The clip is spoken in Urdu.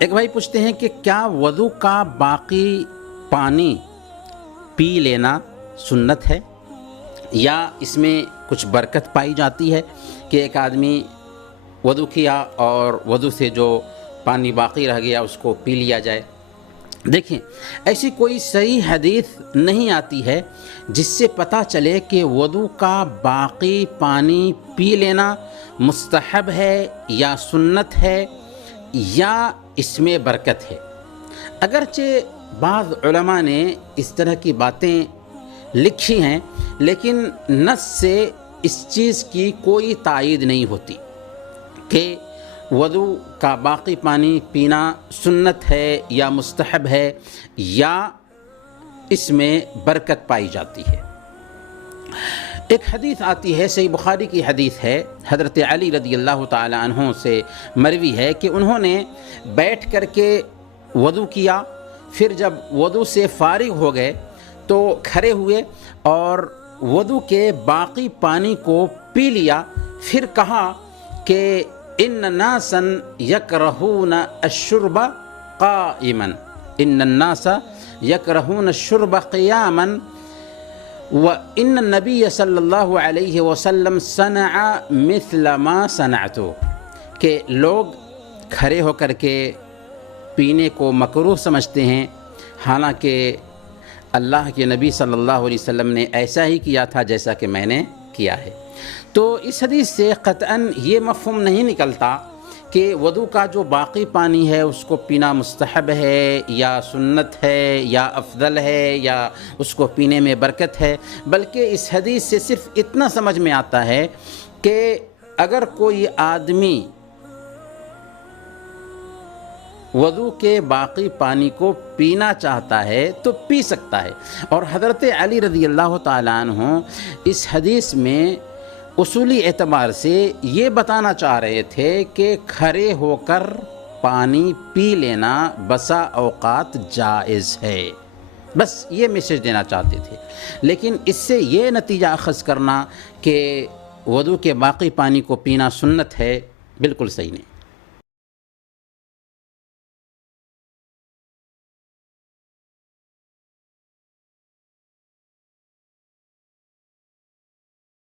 ایک بھائی پوچھتے ہیں کہ کیا وضو کا باقی پانی پی لینا سنت ہے یا اس میں کچھ برکت پائی جاتی ہے کہ ایک آدمی وضو کیا اور وضو سے جو پانی باقی رہ گیا اس کو پی لیا جائے؟ دیکھیں، ایسی کوئی صحیح حدیث نہیں آتی ہے جس سے پتہ چلے کہ وضو کا باقی پانی پی لینا مستحب ہے یا سنت ہے یا اس میں برکت ہے۔ اگرچہ بعض علماء نے اس طرح کی باتیں لکھی ہیں، لیکن نص سے اس چیز کی کوئی تائید نہیں ہوتی کہ وضو کا باقی پانی پینا سنت ہے یا مستحب ہے یا اس میں برکت پائی جاتی ہے۔ ایک حدیث آتی ہے، صحیح بخاری کی حدیث ہے، حضرت علی رضی اللہ تعالی عنہ سے مروی ہے کہ انہوں نے بیٹھ کر کے وضو کیا، پھر جب وضو سے فارغ ہو گئے تو کھڑے ہوئے اور وضو کے باقی پانی کو پی لیا، پھر کہا کہ ان ناسا یکرہون الشرب قائما، ان الناس یکرہون الشرب قیاما وان النبی صلی اللہ علیہ وسلم صنع مثل ما صنعت، کہ لوگ کھڑے ہو کر کے پینے کو مکروہ سمجھتے ہیں، حالانکہ اللہ کے نبی صلی اللہ علیہ وسلم نے ایسا ہی کیا تھا جیسا کہ میں نے کیا ہے۔ تو اس حدیث سے قطعاً یہ مفہوم نہیں نکلتا کہ وضو کا جو باقی پانی ہے اس کو پینا مستحب ہے یا سنت ہے یا افضل ہے یا اس کو پینے میں برکت ہے، بلکہ اس حدیث سے صرف اتنا سمجھ میں آتا ہے کہ اگر کوئی آدمی وضو کے باقی پانی کو پینا چاہتا ہے تو پی سکتا ہے۔ اور حضرت علی رضی اللہ تعالیٰ عنہ اس حدیث میں اصولی اعتبار سے یہ بتانا چاہ رہے تھے کہ کھڑے ہو کر پانی پی لینا بسا اوقات جائز ہے، بس یہ میسج دینا چاہتے تھے۔ لیکن اس سے یہ نتیجہ اخذ کرنا کہ وضو کے باقی پانی کو پینا سنت ہے، بالکل صحیح نہیں۔